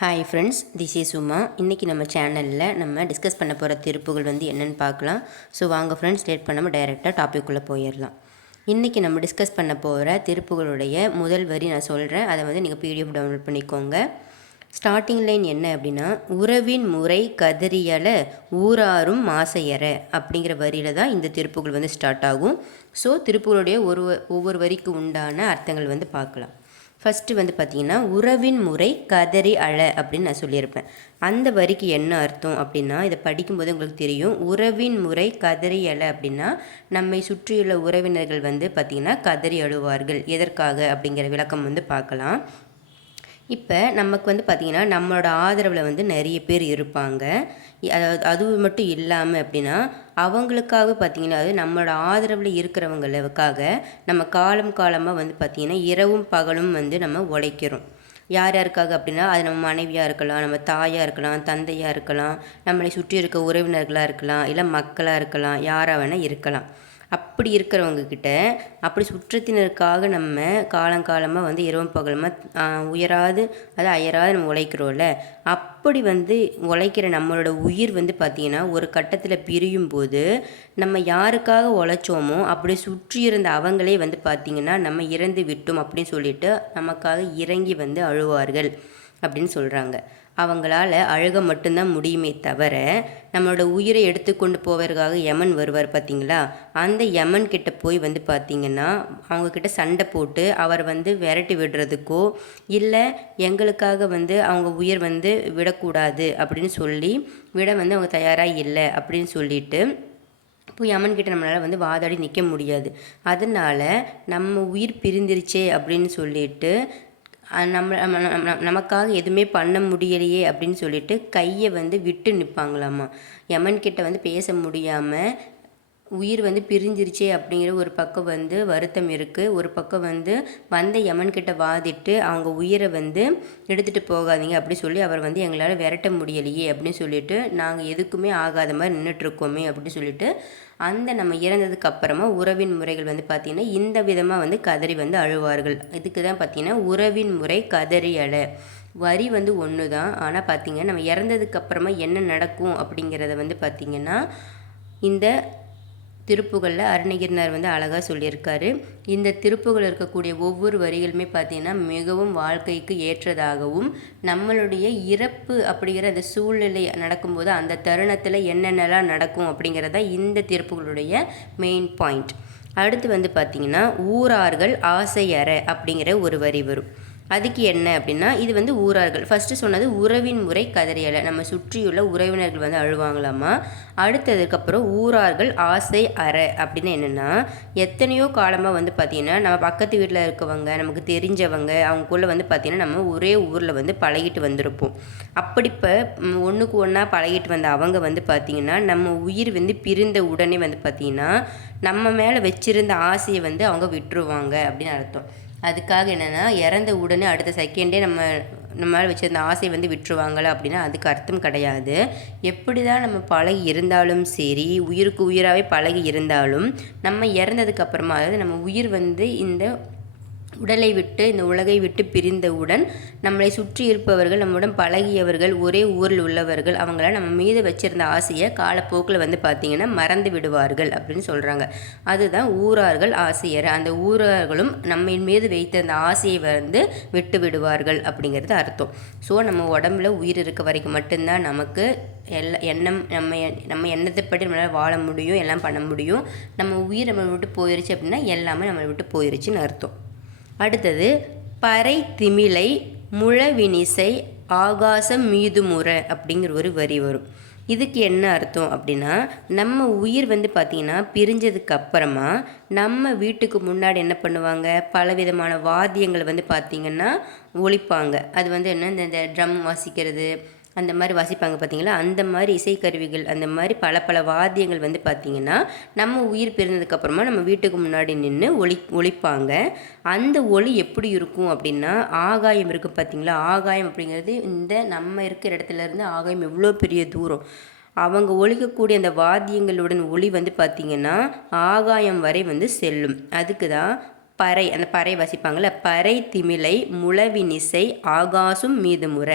Hi friends, this is Uma. இன்றைக்கி நம்ம சேனலில் நம்ம டிஸ்கஸ் பண்ண போகிற திருப்புகள் என்னென்னு பார்க்கலாம். ஸோ வாங்க ஃப்ரெண்ட்ஸ், லேட் பண்ணாமல் டைரெக்டாக டாபிக்குள்ளே போயிடலாம். இன்றைக்கி நம்ம டிஸ்கஸ் பண்ண போகிற திருப்புகளுடைய முதல் வரி நான் சொல்கிறேன். அதை நீங்கள் பிடிஎஃப் டவுன்லோட் பண்ணிக்கோங்க. ஸ்டார்டிங் லைன் என்ன அப்படின்னா, உறவின் முறை கதறியல ஊராரும் மாசையற அப்படிங்கிற வரியில் தான் இந்த திருப்புகள் ஸ்டார்ட் ஆகும். ஸோ திருப்புகளுடைய ஒவ்வொரு வரிக்கு உண்டான அர்த்தங்கள் பார்க்கலாம். ஃபஸ்ட்டு பார்த்திங்கன்னா, உறவின் முறை கதறி அழ அப்படின்னு நான் சொல்லியிருப்பேன். அந்த வரிக்கு என்ன அர்த்தம் அப்படின்னா, இதை படிக்கும்போது உங்களுக்கு தெரியும். உறவின் முறை கதறி அழ அப்படின்னா, நம்மை சுற்றியுள்ள உறவினர்கள் பார்த்திங்கன்னா கதறி அழுவார்கள். எதற்காக அப்படிங்கிற விளக்கம் பார்க்கலாம். இப்போ நமக்கு பார்த்திங்கன்னா, நம்மளோட ஆதரவில் நிறைய பேர் இருப்பாங்க. அது மட்டும் இல்லாமல் அப்படின்னா, அவங்களுக்காக பார்த்திங்கன்னா, அது நம்மளோட ஆதரவில் இருக்கிறவங்களுக்காக நம்ம காலமாக பார்த்திங்கன்னா இரவும் பகலும் நம்ம உழைக்கிறோம். யார் யாருக்காக அப்படின்னா, அது நம்ம மனைவியாக இருக்கலாம், நம்ம தாயாக இருக்கலாம், தந்தையாக இருக்கலாம், நம்மளை சுற்றி இருக்க உறவினர்களாக இருக்கலாம், இல்லை மக்களாக இருக்கலாம், யாராக வேணால் இருக்கலாம். அப்படி இருக்கிறவங்கக்கிட்ட அப்படி சுற்றத்தினருக்காக நம்ம காலங்காலமாக இரவும் பகலமாக உயராது அயராது நம்ம உழைக்கிறோம்ல. அப்படி உழைக்கிற நம்மளோட உயிர் பார்த்திங்கன்னா ஒரு கட்டத்தில் பிரியும் போது நம்ம யாருக்காக உழைச்சோமோ அப்படி சுற்றி இருந்த அவங்களே பார்த்திங்கன்னா நம்ம இறந்து விட்டோம் அப்படின்னு சொல்லிட்டு நமக்காக இறங்கி அழுவார்கள் அப்படின்னு சொல்கிறாங்க. அவங்களால அழுக மட்டும்தான் முடியுமே தவிர, நம்மளோட உயிரை எடுத்துக்கொண்டு போவதற்காக யமன் வருவார் பார்த்திங்களா, அந்த யமன் கிட்ட போய் பார்த்திங்கன்னா அவங்கக்கிட்ட சண்டை போட்டு அவர் விரட்டி விடுறதுக்கோ, இல்லை எங்களுக்காக அவங்க உயிர் விடக்கூடாது அப்படின்னு சொல்லி விட அவங்க தயாராக இல்லை அப்படின்னு சொல்லிட்டு இப்போ யமன்கிட்ட நம்மளால் வாதாடி நிற்க முடியாது. அதனால் நம்ம உயிர் பிரிந்திருச்சே அப்படின்னு சொல்லிட்டு நமக்காக எதுவுமே பண்ண முடியலையே அப்படின்னு சொல்லிட்டு கையை விட்டு நிற்பாங்களாம்மா. யமன்கிட்ட பேச முடியாமல் உயிர் பிரிஞ்சிருச்சே அப்படிங்கிற ஒரு பக்கம் வருத்தம் இருக்குது. ஒரு பக்கம் வந்த யமன்கிட்ட வாதிட்டு அவங்க உயிரை எடுத்துகிட்டு போகாதீங்க அப்படி சொல்லி அவர் எங்களால் விரட்ட முடியலையே அப்படின்னு சொல்லிட்டு நாங்கள் எதுக்குமே ஆகாத மாதிரி நின்றுட்டுருக்கோமே அப்படின்னு சொல்லிட்டு அந்த நம்ம இறந்ததுக்கு அப்புறமா உறவின் முறைகள் பார்த்திங்கன்னா இந்த விதமாக கதறி அழுவார்கள். இதுக்கு தான் பார்த்திங்கன்னா உறவின் முறை கதறி அழ. வரி ஒன்று தான், ஆனால் பார்த்திங்கன்னா நம்ம இறந்ததுக்கு அப்புறமா என்ன நடக்கும் அப்படிங்கிறத பார்த்திங்கன்னா இந்த திருப்புகளில் அருணகிரினார் அழகாக சொல்லியிருக்காரு. இந்த திருப்புகள் இருக்கக்கூடிய ஒவ்வொரு வரிகளுமே பார்த்திங்கன்னா மிகவும் வாழ்க்கைக்கு ஏற்றதாகவும், நம்மளுடைய இறப்பு அப்படிங்கிற அந்த சூழ்நிலை நடக்கும்போது அந்த தருணத்தில் என்னென்னலாம் நடக்கும் அப்படிங்கிறத இந்த திருப்புகளுடைய மெயின் பாயிண்ட். அடுத்து பார்த்திங்கன்னா, ஊரார்கள் ஆசையற அப்படிங்கிற ஒரு வரி வரும். அதுக்கு என்ன அப்படின்னா, இது ஊரார்கள். ஃபஸ்ட்டு சொன்னது உறவின் முறை கதறியலை, நம்ம சுற்றியுள்ள உறவினர்கள் அழுவாங்களாமா. அடுத்ததுக்கப்புறம் ஊரார்கள் ஆசை அற அப்படின்னு என்னென்னா, எத்தனையோ காலமாக பார்த்திங்கன்னா நம்ம பக்கத்து வீட்டில் இருக்கவங்க, நமக்கு தெரிஞ்சவங்க, அவங்களுக்குள்ளே பார்த்திங்கன்னா நம்ம ஒரே ஊரில் பழகிட்டு வந்திருப்போம். அப்படி இப்போ ஒன்றுக்கு ஒன்றா பழகிட்டு வந்த அவங்க பார்த்திங்கன்னா நம்ம உயிர் பிரிந்த உடனே பார்த்திங்கன்னா நம்ம மேலே வச்சுருந்த ஆசையை அவங்க விட்டுருவாங்க அப்படின்னு அர்த்தம். அதுக்காக என்னென்னா, இறந்த உடனே அடுத்த செகண்டே நம்மளால் வச்சுருந்த ஆசையை விட்டுருவாங்களா அப்படின்னா அதுக்கு அர்த்தம் கிடையாது. எப்படி தான் நம்ம பழகி இருந்தாலும் சரி, உயிருக்கு உயிராகவே பழகி இருந்தாலும் நம்ம இறந்ததுக்கு அப்புறமா, அதாவது நம்ம உயிர் இந்த உடலை விட்டு இந்த உலகை விட்டு பிரிந்தவுடன் நம்மளை சுற்றி இருப்பவர்கள், நம்முடன் பழகியவர்கள், ஒரே ஊரில் உள்ளவர்கள், அவங்கள நம்ம மீது வச்சிருந்த ஆசையை காலப்போக்கில் பார்த்திங்கன்னா மறந்து விடுவார்கள் அப்படின்னு சொல்கிறாங்க. அதுதான் ஊரார்கள் ஆசையர். அந்த ஊரார்களும் நம்ம மீது வைத்த அந்த ஆசையை விட்டு விடுவார்கள் அப்படிங்கிறது அர்த்தம். ஸோ நம்ம உடம்புல உயிர் இருக்க வரைக்கும் மட்டும்தான் நமக்கு எண்ணம் நம்ம எண்ணத்தைப்படி நம்மளால் வாழ முடியும், எல்லாம் பண்ண முடியும். நம்ம உயிர் நம்மளை விட்டு போயிடுச்சு அப்படின்னா எல்லாமே நம்மளை விட்டு போயிடுச்சுன்னு அர்த்தம். அடுத்தது, பறை திமிலை முழவினிசை ஆகாசம் மீதுமுற அப்படிங்கிற ஒரு வரி வரும். இதுக்கு என்ன அர்த்தம் அப்படின்னா, நம்ம உயிர் பார்த்திங்கன்னா பிரிஞ்சதுக்கு அப்புறமா நம்ம வீட்டுக்கு முன்னாடி என்ன பண்ணுவாங்க, பலவிதமான வாத்தியங்களை பார்த்திங்கன்னா ஒலிப்பாங்க. அது என்ன, இந்த ட்ரம் வாசிக்கிறது அந்த மாதிரி வாசிப்பாங்க பார்த்திங்களா, அந்த மாதிரி இசைக்கருவிகள், அந்த மாதிரி பல வாத்தியங்கள் பார்த்திங்கன்னா நம்ம உயிர் பிரிந்ததுக்கப்புறமா நம்ம வீட்டுக்கு முன்னாடி நின்று ஒலிப்பாங்க. அந்த ஒலி எப்படி இருக்கும் அப்படின்னா, ஆகாயம் இருக்குது பார்த்திங்களா, ஆகாயம் அப்படிங்கிறது இந்த நம்ம இருக்கிற இடத்துலேருந்து ஆகாயம் எவ்வளோ பெரிய தூரம், அவங்க ஒலிக்கக்கூடிய அந்த வாத்தியங்களுடன் ஒளி பார்த்திங்கன்னா ஆகாயம் வரை செல்லும். அதுக்கு தான் பறை, அந்த பறை வாசிப்பாங்கள்ல, பறை திமிலை முழவினிசை ஆகாசும் மீதுமுற.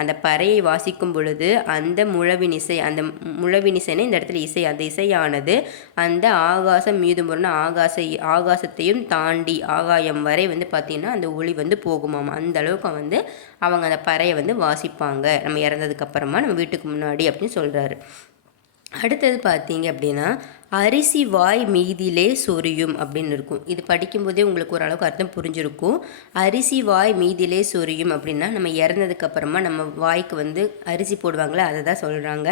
அந்த பறையை வாசிக்கும் பொழுது அந்த முழவினிசை, அந்த முழவினிசைன்னு இந்த இடத்துல இசை, அந்த இசையானது அந்த ஆகாசம் மீதுமுறன்னு ஆகாசத்தையும் தாண்டி ஆகாயம் வரை வந்து பார்த்திங்கன்னா அந்த ஒளி வந்து போகுமாம். அந்த அளவுக்கு வந்து அவங்க அந்த பறையை வந்து வாசிப்பாங்க நம்ம இறந்ததுக்கப்புறமா நம்ம வீட்டுக்கு முன்னாடி அப்படின்னு சொல்கிறாரு. அடுத்தது பார்த்தீங்க அப்படின்னா அரிசி வாய் மீதிலே சொரியும் அப்படின்னு இருக்கும். இது படிக்கும்போதே உங்களுக்கு ஓரளவுக்கு அர்த்தம் புரிஞ்சிருக்கும். அரிசி வாய் மீதிலே சொரியும் அப்படின்னா நம்ம இறந்ததுக்கப்புறமா நம்ம வாய்க்கு வந்து அரிசி போடுவாங்களே அதை தான் சொல்கிறாங்க.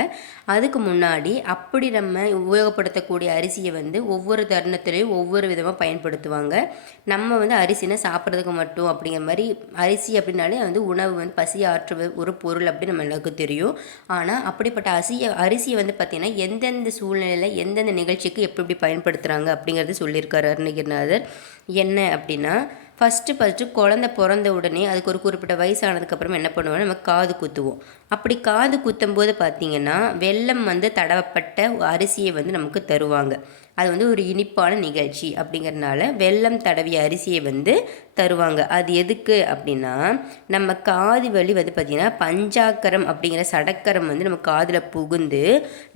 அதுக்கு முன்னாடி அப்படி நம்ம உபயோகப்படுத்தக்கூடிய அரிசியை வந்து ஒவ்வொரு தருணத்துலேயும் ஒவ்வொரு விதமாக பயன்படுத்துவாங்க. நம்ம வந்து அரிசினா சாப்பிட்றதுக்கு மட்டும் அப்படிங்கிற மாதிரி, அரிசி அப்படின்னாலே வந்து உணவு வந்து பசி ஆற்றுவது ஒரு பொருள் அப்படின்னு நம்ம எல்லாருக்கும் தெரியும். ஆனால் அப்படிப்பட்ட அரிசியை வந்து பார்த்திங்கன்னா எந்தெந்த சூழ்நிலையில் எந்தெந்த நிகழ்ச்சிக்கு எப்படி பயன்படுத்துகிறாங்க அப்படிங்கிறது சொல்லியிருக்காரு அருணகிரிநாதர். என்ன அப்படின்னா ஃபஸ்ட்டு குழந்தை பிறந்த உடனே அதுக்கு ஒரு குறிப்பிட்ட வயசானதுக்கப்புறமா என்ன பண்ணுவோம், நம்ம காது குத்துவோம். அப்படி காது குத்தும் போது பார்த்திங்கன்னா வெல்லம் வந்து தடவப்பட்ட அரிசியை வந்து நமக்கு தருவாங்க. அது வந்து ஒரு இனிப்பான நிகழ்ச்சி அப்படிங்கிறதுனால வெல்லம் தடவிய அரிசியை வந்து தருவாங்க. அது எதுக்கு அப்படின்னா நம்ம காது வலி வந்து பார்த்திங்கன்னா பஞ்சாக்கரம் அப்படிங்கிற சடக்கரம் வந்து நம்ம காதில் புகுந்து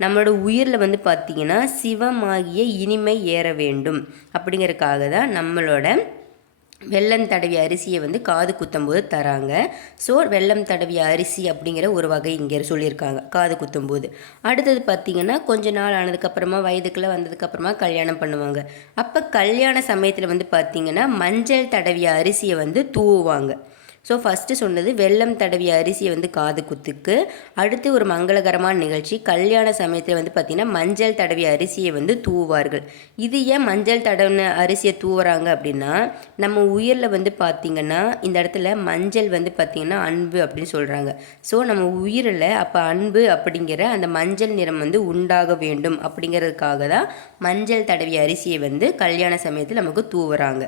நம்மளோட உயிரில் வந்து பார்த்திங்கன்னா சிவமாகிய இனிமை ஏற வேண்டும் அப்படிங்கிறதுக்காக தான் நம்மளோட வெல்லம் தடவிய அரிசியை வந்து காது குத்தும்போது தராங்க. ஸோ வெல்லம் தடவிய அரிசி அப்படிங்கிற ஒரு வகை இங்கே சொல்லியிருக்காங்க காது குத்தும்போது. அடுத்தது பார்த்திங்கன்னா கொஞ்ச நாள் ஆனதுக்கப்புறமா வயதுக்குள்ளே வந்ததுக்கப்புறமா கல்யாணம் பண்ணுவாங்க. அப்போ கல்யாண சமயத்தில் வந்து பார்த்திங்கன்னா மஞ்சள் தடவிய அரிசியை வந்து தூவுவாங்க. ஸோ ஃபஸ்ட்டு சொன்னது வெல்லம் தடவிய அரிசியை வந்து காது குத்துக்கு. அடுத்து ஒரு மங்களகரமான நிகழ்ச்சி கல்யாண சமயத்தில் வந்து பார்த்திங்கன்னா மஞ்சள் தடவிய அரிசியை வந்து தூவார்கள். இது ஏன் மஞ்சள் தடவின அரிசியை தூவுறாங்க அப்படின்னா நம்ம உயிரில் வந்து பார்த்திங்கன்னா இந்த இடத்துல மஞ்சள் வந்து பார்த்திங்கன்னா அன்பு அப்படின்னு சொல்கிறாங்க. ஸோ நம்ம உயிரில் அப்போ அன்பு அப்படிங்கிற அந்த மஞ்சள் நிறம் வந்து உண்டாக வேண்டும் அப்படிங்கிறதுக்காக தான் மஞ்சள் தடவிய அரிசியை வந்து கல்யாண சமயத்தில் நமக்கு தூவுறாங்க.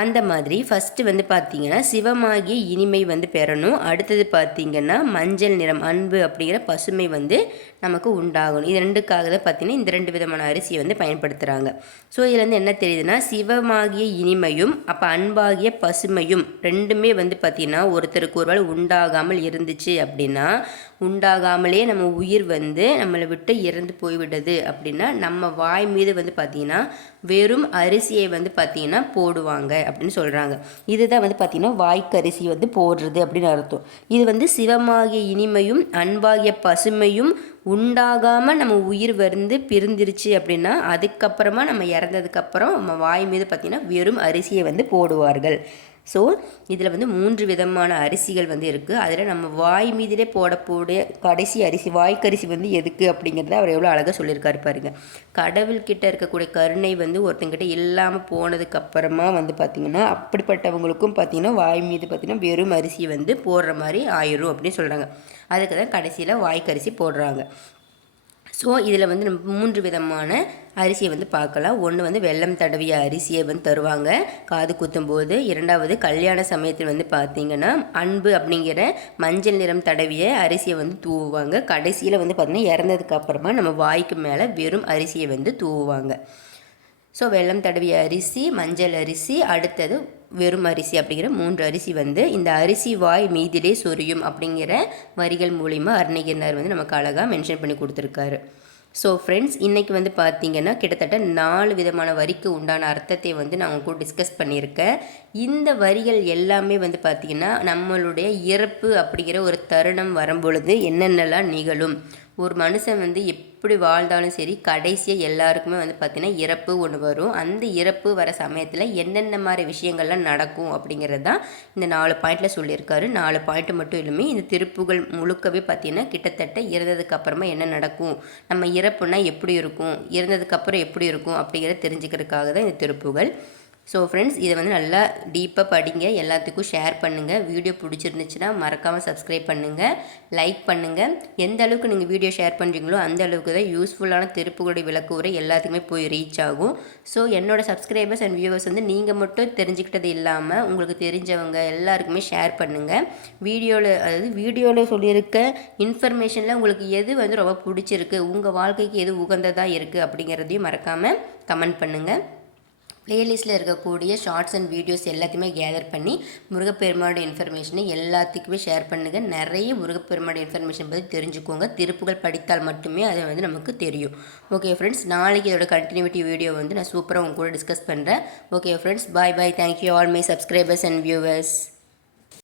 அந்த மாதிரி ஃபஸ்ட்டு வந்து பார்த்திங்கன்னா சிவமாகிய இனிமை வந்து பெறணும். அடுத்தது பார்த்திங்கன்னா மஞ்சள் நிறம் அன்பு அப்படிங்கிற பசுமை வந்து நமக்கு உண்டாகணும். இது ரெண்டுக்காக தான் பார்த்திங்கன்னா இந்த 2 விதமான அரிசியை வந்து பயன்படுத்துகிறாங்க. ஸோ இதுலேருந்து என்ன தெரியுதுன்னா சிவமாகிய இனிமையும் அப்போ அன்பாகிய பசுமையும் ரெண்டுமே வந்து பார்த்திங்கன்னா ஒருத்தருக்கு ஒருவேளை உண்டாகாமல் இருந்துச்சு அப்படின்னா, உண்டாகாமலே நம்ம உயிர் வந்து நம்மளை விட்டு இறந்து போய்விடுது அப்படின்னா நம்ம வாய் மீது வந்து பார்த்திங்கன்னா வெறும் அரிசியை வந்து பார்த்திங்கன்னா போடுவாங்க அப்படின்னு சொல்கிறாங்க. இதுதான் வந்து பார்த்திங்கன்னா வாய்க்கரிசி வந்து போடுறது அப்படின்னு அர்த்தம். இது வந்து சிவமாகிய இனிமையும் அன்பாகிய பசுமையும் உண்டாகாமல் நம்ம உயிர் வந்து பிரிந்துருச்சு அப்படின்னா அதுக்கப்புறமா நம்ம இறந்ததுக்கப்புறம் நம்ம வாய் மீது பார்த்திங்கன்னா வெறும் அரிசியை வந்து போடுவார்கள். ஸோ இதில் வந்து 3 விதமான அரிசிகள் வந்து இருக்குது. அதில் நம்ம வாய் மீதிலே போடக்கூடிய கடைசி அரிசி வாய்க்கரிசி வந்து எதுக்கு அப்படிங்கிறத அவர் எவ்வளோ அழகாக சொல்லியிருக்காரு பாருங்க. கடவுள்கிட்ட இருக்கக்கூடிய கருணை வந்து ஒருத்தங்கிட்ட இல்லாமல் போனதுக்கப்புறமா வந்து பார்த்திங்கன்னா அப்படிப்பட்டவங்களுக்கும் பார்த்திங்கன்னா வாய் மீது பார்த்திங்கன்னா வெறும் அரிசி வந்து போடுற மாதிரி ஆயிரும் அப்படின்னு சொல்கிறாங்க. அதுக்கு தான் கடைசியில் வாய்க்கரிசி போடுறாங்க. ஸோ இதில் வந்து நம்ம 3 விதமான அரிசியை வந்து பார்க்கலாம். ஒன்று வந்து வெல்லம் தடவிய அரிசியை வந்து தருவாங்க காது குத்தும்போது. இரண்டாவது கல்யாண சமயத்தில் வந்து பார்த்திங்கன்னா அன்பு அப்படிங்கிற மஞ்சள் நிறம் தடவிய அரிசியை வந்து தூவுவாங்க. கடைசியில் வந்து பார்த்திங்கன்னா இறந்ததுக்கு அப்புறமா நம்ம வாய்க்கு மேலே வெறும் அரிசியை வந்து தூவுவாங்க. ஸோ வெல்லம் தடவிய அரிசி, மஞ்சள் அரிசி, அடுத்தது வெறும் அரிசி அப்படிங்கிற 3 அரிசி வந்து இந்த அரிசி வாய் மீதிலே சொரியும் அப்படிங்கிற வரிகள் மூலிமா அருணகிரிநாதர் வந்து நமக்கு அழகாக மென்ஷன் பண்ணி கொடுத்துருக்காரு. ஸோ ஃப்ரெண்ட்ஸ் இன்றைக்கி வந்து பார்த்திங்கன்னா கிட்டத்தட்ட 4 விதமான வரிக்கு உண்டான அர்த்தத்தை வந்து நான் உங்க கூட டிஸ்கஸ் பண்ணியிருக்கேன். இந்த வரிகள் எல்லாமே வந்து பார்த்திங்கன்னா நம்மளுடைய இறப்பு அப்படிங்கிற ஒரு தருணம் வரும்பொழுது என்னென்னலாம் நிகழும், ஒரு மனுஷன் வந்து எப்படி வாழ்ந்தாலும் சரி கடைசியாக எல்லாருக்குமே வந்து பார்த்திங்கன்னா இறப்பு ஒன்று வரும். அந்த இறப்பு வர சமயத்தில் என்னென்ன மாதிரி விஷயங்கள்லாம் நடக்கும் அப்படிங்கிறது தான் இந்த 4 பாயிண்டில் சொல்லியிருக்காரு. 4 பாயிண்ட் மட்டும் இல்லையுமே இந்த திருப்புகள் முழுக்கவே பார்த்திங்கன்னா கிட்டத்தட்ட இறந்ததுக்கு அப்புறமா என்ன நடக்கும், நம்ம இறப்புனா எப்படி இருக்கும், இறந்ததுக்கப்புறம் எப்படி இருக்கும் அப்படிங்கிறத தெரிஞ்சுக்கிறதுக்காக தான் இந்த திருப்புகள். ஸோ ஃப்ரெண்ட்ஸ் இதை வந்து நல்லா டீப்பாக படிங்க, எல்லாத்துக்கும் ஷேர் பண்ணுங்கள். வீடியோ பிடிச்சிருந்துச்சுன்னா மறக்காமல் சப்ஸ்கிரைப் பண்ணுங்கள், லைக் பண்ணுங்கள். எந்த அளவுக்கு நீங்கள் வீடியோ ஷேர் பண்ணுறீங்களோ அந்த அளவுக்கு தான் யூஸ்ஃபுல்லான திருப்புகளுடைய விளக்கு உரை எல்லாத்துக்குமே போய் ரீச் ஆகும். ஸோ என்னோடய சப்ஸ்கிரைபர்ஸ் அண்ட் வியூவர்ஸ் வந்து நீங்கள் மட்டும் தெரிஞ்சுக்கிட்டது இல்லாமல் உங்களுக்கு தெரிஞ்சவங்க எல்லாருக்குமே ஷேர் பண்ணுங்கள். வீடியோவில் சொல்லியிருக்க இன்ஃபர்மேஷனில் உங்களுக்கு எது வந்து ரொம்ப பிடிச்சிருக்கு, உங்கள் வாழ்க்கைக்கு எது உகந்ததாக இருக்குது அப்படிங்கிறதையும் மறக்காமல் கமெண்ட் பண்ணுங்கள். ப்ளேலிஸ்ட்டில் இருக்கக்கூடிய ஷார்ட்ஸ் அண்ட் வீடியோஸ் எல்லாத்தையுமே கேதர் பண்ணி முருகப்பெருமானோட இன்ஃபர்மேஷனை எல்லாத்துக்குமே ஷேர் பண்ணுங்கள். நிறைய முருகப்பெருமானோட இன்ஃபர்மேஷன் பற்றி தெரிஞ்சுக்கோங்க. திருப்புகள் படித்தால் மட்டுமே அது வந்து நமக்கு தெரியும். ஓகே ஃப்ரெண்ட்ஸ், நாளைக்கு இதோட கண்டினியூட்டி வீடியோ வந்து நான் சூப்பராக உங்க கூட டிஸ்கஸ் பண்ணுறேன். Okay friends, bye bye. Thank you all my subscribers and viewers.